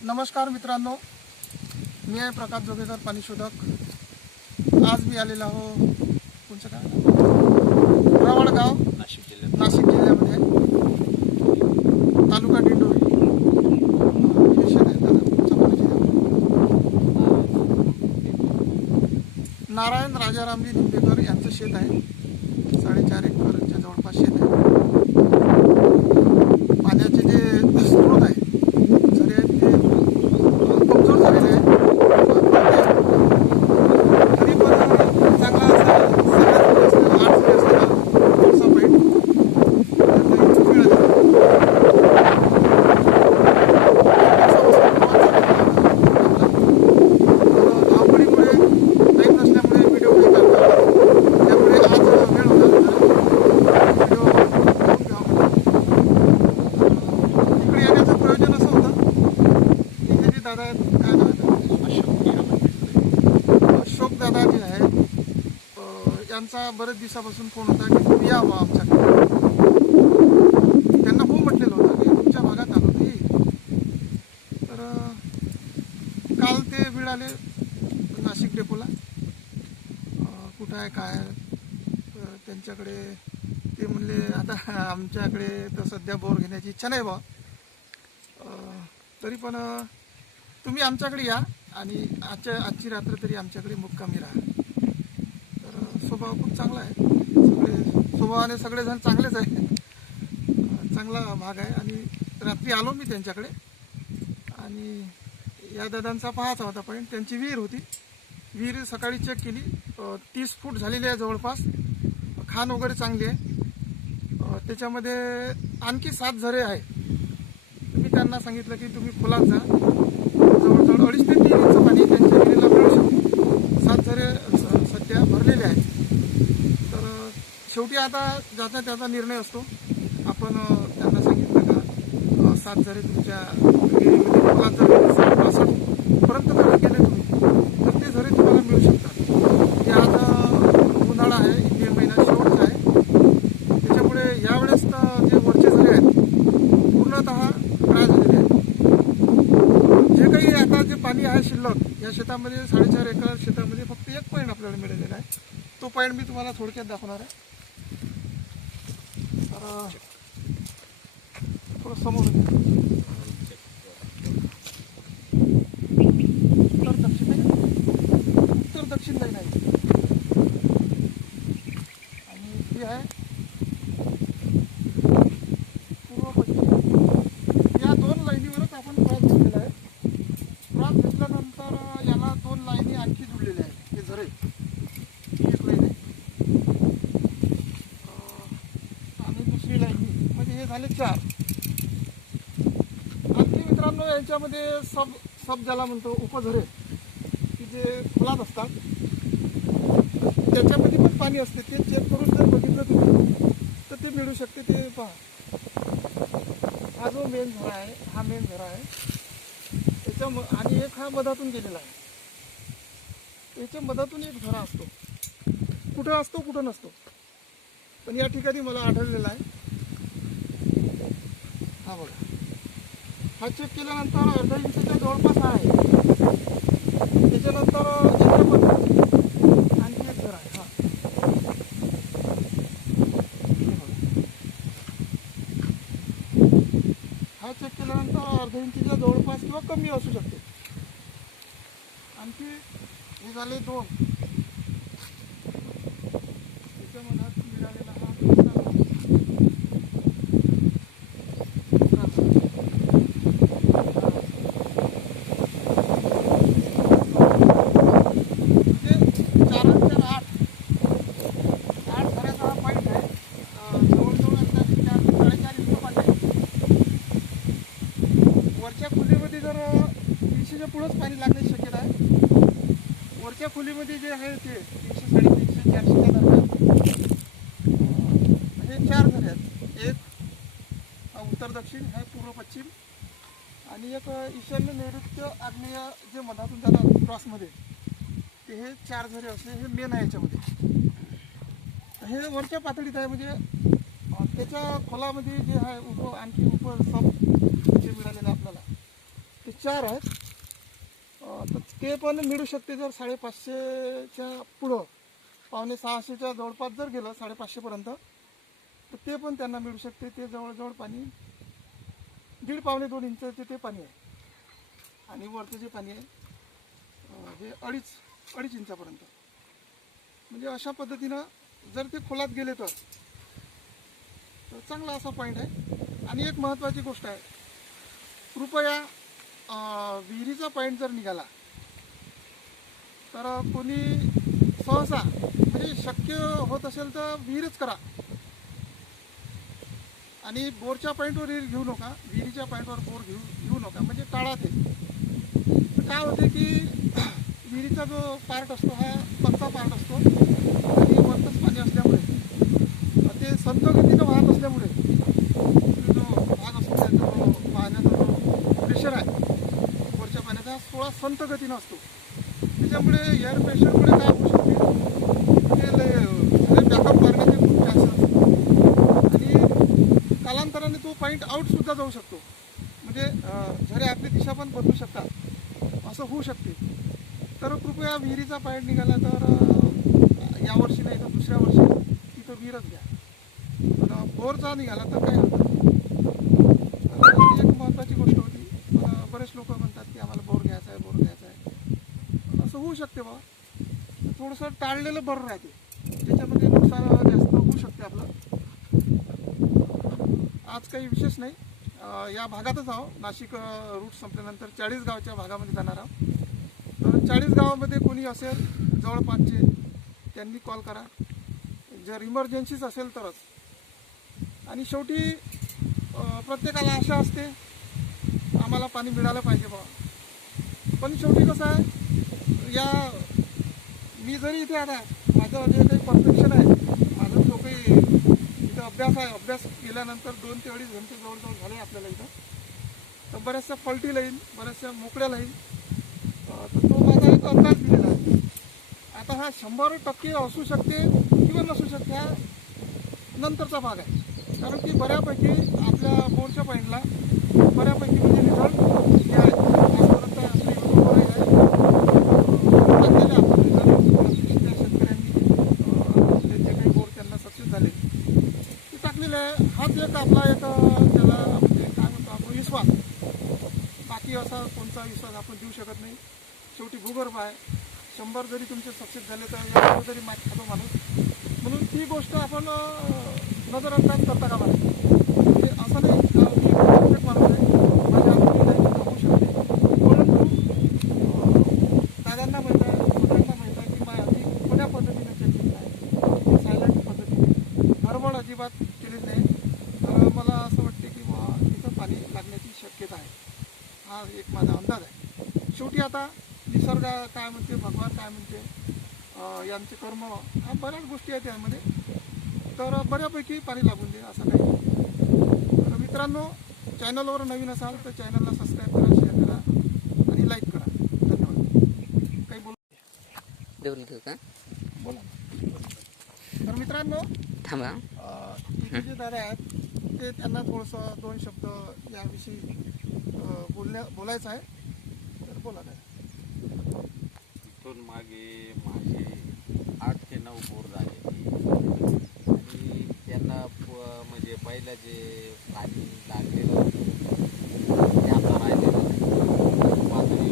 नमस्कार मित्रांनो मी आहे प्रकाश जोगेकर पाणी शोधक. आज मी आलेलो आहो कोणचं काय रवळगाव नाशिक जिल्ह्यात. नाशिक जिल्ह्यामध्ये. तालुका द्या. नारायण राजारामजी निंबेकर यांचं शेत आहे. साडेचार एकरच्या जवळपास शेत आहे पाण्याचे जे स्रोत आहे झरे आहेत ते कमजोर झालेले आहे तरी पण चांगला असा सगळ्यात जास्त आठ झरे असलेला कोळसा पाईप त्यांना इथं मिळाला. धावपळीमुळे टाईम नसल्यामुळे व्हिडिओ नाही काढता आला. त्यामुळे आज वेळ होता व्हिडिओ बघून घ्यावा म्हटलं. इकडे येण्याचं प्रयोजन असं होतं की हे जे दादा आहेत काय नाव आहे अशोक अशोक दादा जे आहेत यांचा बरेच दिवसापासून फोन होता की तुम्ही यावं आमच्याकडे. त्यांना हो म्हटलेलं होतं की तुमच्या भागात आलो ते तर काल ते मिळाले नाशिक डेपोला. कुठं आहे काय तर त्यांच्याकडे ते म्हणले आता आमच्याकडे तर सध्या बोर घेण्याची इच्छा नाही बा तरी पण तुम्ही आमच्याकडे या आणि आजच्या आजची रात्र तरी आमच्याकडे मुक्कामी राहा. तर स्वभाव खूप चांगला आहे. सगळे स्वभावाने सगळेजण चांगलेच आहे चांगला भाग आहे. आणि रात्री आलो मी त्यांच्याकडे. आणि या दादांचा पाहायचा होता पण त्यांची विहीर होती. विहीर सकाळी चेक केली. तीस फूट झालेली आहे जवळपास. खाण वगैरे चांगली आहे. त्याच्यामध्ये आणखी सात झरे आहे मी त्यांना सांगितलं की तुम्ही खोलात जा. जवळजवळ अडीच ते तीन इंच पाणी त्यांच्या विहिरीला मिळू शकते सात झरे स- सध्या भरलेले आहेत. तर शेवटी आता ज्याचा त्याचा निर्णय असतो. आपण त्यांना सांगितलं का सात झरे तुमच्या विहिरीमध्ये खोलात गेले साठ पासष्ट पर्यंत जर गेले तुम्ही तर ते झरे तुम्हाला मिळू शकतात हे आता उन्हाळा आहे मे महिना शेवटचा आहे त्याच्यामुळे यावेळेस तर जे वरचे झरे आहेत पूर्णतः ड्राय झालेले आहेत जे काही आता जे पाणी आहे शिल्लक या शेतामध्ये साडेचार एकर शेतामध्ये फक्त एक पॉईंट आपल्याला मिळालेला आहे. तो पॉईंट मी तुम्हाला थोडक्यात दाखवणार आहे. तर थोडं समोर होते. उत्तर दक्षिण नाही उत्तर दक्षिण लाईन आहे आणि ती आहे पूर्व पश्चिम या दोन लाईनीवरच आपण क्रॉस घेतलेला आहे क्रॉस घेतल्यानंतर याला दोन लाईनी आणखी जुळलेल्या आहेत हे झरे ही एक लाईन आहे अं, आणि दुसरी लाईन म्हणजे हे झाले चार. आणखी मित्रांनो यांच्यामध्ये सब सब ज्याला म्हणतो उपझरे की जे फुलात असतात त्याच्यामध्ये पण पाणी असते. ते चेक करून जर बघितलं तुम्ही तर ते मिळू शकते. ते पहा. हा जो मेन झरा आहे हा मेन झरा आहे. त्याच्या आणि एक हा मधातून गेलेला आहे. याच्या मधातून एक झरा असतो. कुठं असतो कुठं नसतो. पण या ठिकाणी मला आढळलेला आहे. हा बघा हा चेक केल्यानंतर अर्धा इंचच्या जवळपास हा आहे त्याच्यानंतर याच्यामध्ये आणखी एक झरा आहे हा हे बघा. हा चेक केल्यानंतर अर्धा इंचच्या जवळपास किंवा कमी असू शकते आणखी हे झाले दोन त्याच्यामध्ये मिळालेला हा दुसरा म्हणजे चार आणि चार आठ आठ झऱ्याचा हा पॉईंट आहे अं, जवळजवळ अंदाजे चार ते साडेचार इंच पाणी आहे वरच्या खोलीमध्ये जर तीनशेच्या पुढंच पाणी लागण्याची शक्यता आहे. वरच्या खोलीमध्ये जे आहे ते तीनशे साडेतीनशे चारशेच्या दरम्यान हे चार झरे आहेत. एक हा उत्तर दक्षिण हे पूर्व पश्चिम आणि एक ईशान्य नैऋत्य आग्नेय जे मधातून जातात क्रॉसमध्ये ते हे चार झरे असले हे मेन आहे याच्यामध्ये. हे वरच्या पातळीत आहे म्हणजे त्याच्या खोलामध्ये जे आहे उप आणखी उप सब जे मिळालेलं आपल्याला. चार आहेत. तर ते पण मिळू शकते जर साडेपाचशेच्या पुढं. पावणे सहाशेच्या जवळपास जर गेलं साडेपाचशेपर्यंत तर ते पण त्यांना मिळू शकते. ते जवळजवळ पाणी दीड पावणे दोन इंचाचे ते पाणी आहे. आणि वरचं जे पाणी आहे हे अडीच अडीच इंचापर्यंत. म्हणजे अशा पद्धतीनं जर ते खोलात गेले तर तर चांगला असा पॉईंट आहे. आणि एक महत्त्वाची गोष्ट आहे कृपया विहिरीचा पॉईंट जर निघाला तर कोणी सहसा म्हणजे शक्य होत असेल तर विहीरच करा. आणि बोरच्या पॉईंटवर विहीर घेऊ नका विहिरीच्या पॉईंटवर बोर घेऊ घेऊ नका म्हणजे टाळा ते. तर काय होते की विहिरीचा जो पार्ट असतो हा कच्चा पार्ट असतो आणि वरतच पाणी असल्यामुळे ते संत गतीनं वाहत असल्यामुळे जो भाग असतो त्याचा जो वाहण्याचा जो प्रेशर आहे वरच्या पाण्याचा हा गतीनं असतो. त्याच्यामुळे एअर प्रेशरमुळे काय होऊ शकते ते लय बॅकअप करण्याचे खूप चान्सेस आणि कालांतराने तो पॉईंट आऊटसुद्धा जाऊ शकतो. म्हणजे झरे आपली दिशा पण बदलू शकतात. असं होऊ शकते. तर कृपया विहिरीचा पॉईंट निघाला तर यावर्षी नाही तर दुसऱ्या वर्षी तिथं विहीरच घ्या. आता बोरचा निघाला तर काय एक महत्त्वाची गोष्ट होती. बरेच लोक म्हणतात की आम्हाला बोर घ्यायचा आहे बोर घ्यायचा आहे असं होऊ शकते बाबा थोडंसं टाळलेलं बरं राहते. त्याच्यामध्ये नुकसान जास्त होऊ शकते आपलं. आज काही विशेष नाही. या भागातच आहो नाशिक रूट संपल्यानंतर चाळीस गावच्या भागामध्ये जाणार आहोत. तर चाळीस गावामध्ये कोणी असेल जवळपासचे त्यांनी कॉल करा. जर इमर्जन्सीच असेल तरच. आणि शेवटी प्रत्येकाला आशा असते आम्हाला पाणी मिळालं पाहिजे बाबा पण शेवटी कसं आहे या मी जरी इथे आता माझं जे काही परफेक्शन आहे. माझा जो काही इथं अभ्यास आहे अभ्यास केल्यानंतर दोन ते अडीच घंटे जवळजवळ झाले आपल्याला इथं. तर बऱ्याचशा फलटी लाईन बऱ्याचशा मोकळ्या लाईन तर तो माझा एक अंदाज दिलेला आहे. आता हा शंभर टक्के असू शकते किंवा नसू शकते हा नंतरचा भाग आहे. कारण की बऱ्यापैकी आपल्या बोर्डच्या पॉईंटला बऱ्यापैकी म्हणजे रिझल्ट जे आहे आजपर्यंत आपले युट्यूबवर आहे टाकलेले आपण result. त्या शेतकऱ्यांनी अं, ते जे काही बोर त्यांना सक्सेस झाले ते टाकलेलं आहे आपला एक त्याला म्हणजे काय म्हणतो आपण विश्वास. बाकी असा कोणता विश्वास आपण देऊ शकत नाही. शेवटी भूगर्भ आहे शंभर जरी तुमचे सक्सेस झाले तर यावर जरी माहीत खातो माणूस. म्हणून ती गोष्ट आपण नजरअंदाज करता कामा नये. म्हणजे असं नाही का मी perfect माणूस आहे माझ्या हातून काही चूक होऊ शकते परंतु अं, दादांना माहीत आहे सगळ्यांना माहीत आहे की माझ्या हाती कोण्या पद्धतीने चेकिंग आहे सायलेंट पद्धतीने गडबड अजिबात केलेली नाही तर मला असं वाटते की बा तिथं पाणी लागण्याची शक्यता आहे हा एक माझा अंदाज आहे शेवटी आता निसर्ग काय म्हणते भगवान काय म्हणते यांचे कर्म हा बऱ्याच गोष्टी आहेत त्यामध्ये तर बऱ्यापैकी पाणी लागून दे असं काही नाही. तर मित्रांनो चॅनलवर नवीन असाल तर चॅनलला सबस्क्राईब करा शेअर करा आणि लाईक करा. धन्यवाद. काही बोल का? बोला. तर मित्रांनो थांबा. जे दादा आहेत ते त्यांना थोडंसं दोन शब्द याविषयी बोलण्या बोलायचं आहे. बोला दादा इथून मागे माझे आठ ते नऊ बोर झाले. आणि त्यांना म्हणजे पहिलं जे पाणी लागलेलं ते आता राहिलेलं नाही. पातळी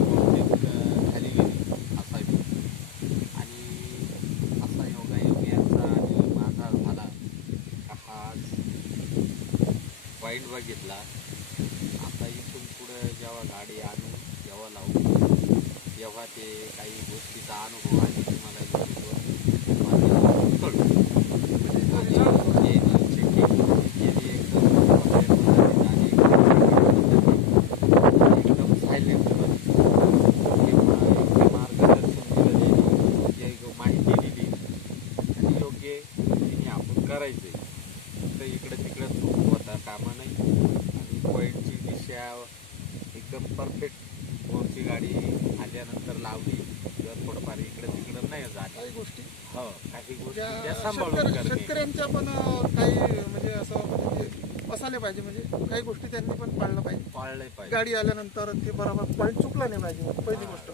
खाली गेली असावी आणि असा योगायोग यांचा आणि माझा झाला. का हा वाईट बघितला आता इथून पुढं जेव्हा गाडी आणू जेव्हा लावू जेव्हा ते काही गोष्टीचा अनुभव आहे तुम्हाला युट्यूबवर माझं कळू. म्हणजे आम्ही केली, checking केली एकदम perfect पद्धतीने आणि एकदम silent मध्ये. किंवा योग्य मार्गदर्शन दिलं त्यांनी, योग्य माहिती दिली आणि योग्य पद्धतीने आपण करायचंय तर इकडे तिकडे चूक होता कामा नाही आणि पॉईंटची दिशा एकदम परफेक्ट बोरची गाडी आल्यानंतर लावली किंवा थोडंफार इकडे तिकडे नाही झाली काही गोष्टी. हो काही गोष्टी त्या सांभाळून करणे शेतकऱ्यांच्या पण अं, काही म्हणजे असं म्हणजे बसायला पाहिजे म्हणजे काही गोष्टी त्यांनी पण पाळलं पाहिजे. पाळले पाहिजे. गाडी आल्यानंतर ते बरोबर पॉईंट चुकला नाही पाहिजे पहिली गोष्ट.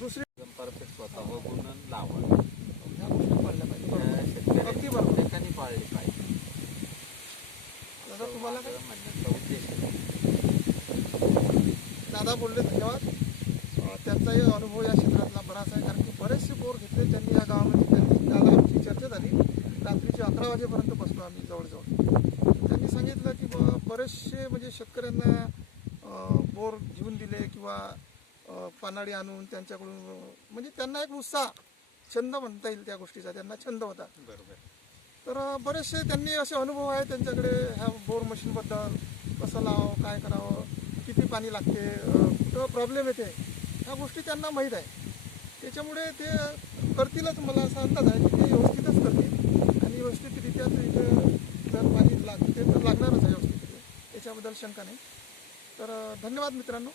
दुसरी परफेक्ट स्वतः बघून लावा. ह्या गोष्टी पाळल्या पाहिजे बरोबर. अगदी बरोबर. प्रत्येकाने पाळली पाहिजे. दादा तुम्हाला काय? माझं म्हणण्याचा उद्देश आहे. दादा बोलले धन्यवाद. त्यांचाही अनुभव या क्षेत्रातला बराच आहे. कारण की बरेचसे बोर घेतले त्यांनी या गावामध्ये त्यांनी काल आमची चर्चा झाली. रात्रीचे अकरा वाजेपर्यंत बसलो आम्ही जवळजवळ. त्यांनी सांगितलं की बुवा बरेचसे म्हणजे शेतकऱ्यांना बोर घेऊन दिले किंवा पानाडी आणून त्यांच्याकडून म्हणजे त्यांना एक उत्साह छंद म्हणता येईल त्या गोष्टीचा. त्यांना छंद होता. बरोबर. तर बरेचसे त्यांनी असे अनुभव आहे त्यांच्याकडे. ह्या बोर मशीनबद्दल कसं लावावं काय करावं किती पाणी लागते कुठं प्रॉब्लेम येते? ह्या गोष्टी त्यांना माहीत आहे. त्याच्यामुळे ते करतीलच मला असा अंदाज आहे की ते व्यवस्थितच करतील. आणि व्यवस्थितरित्या ते इथे जर पाणी लागते तर लागणारच आहे व्यवस्थित त्याच्याबद्दल शंका नाही. तर धन्यवाद मित्रांनो.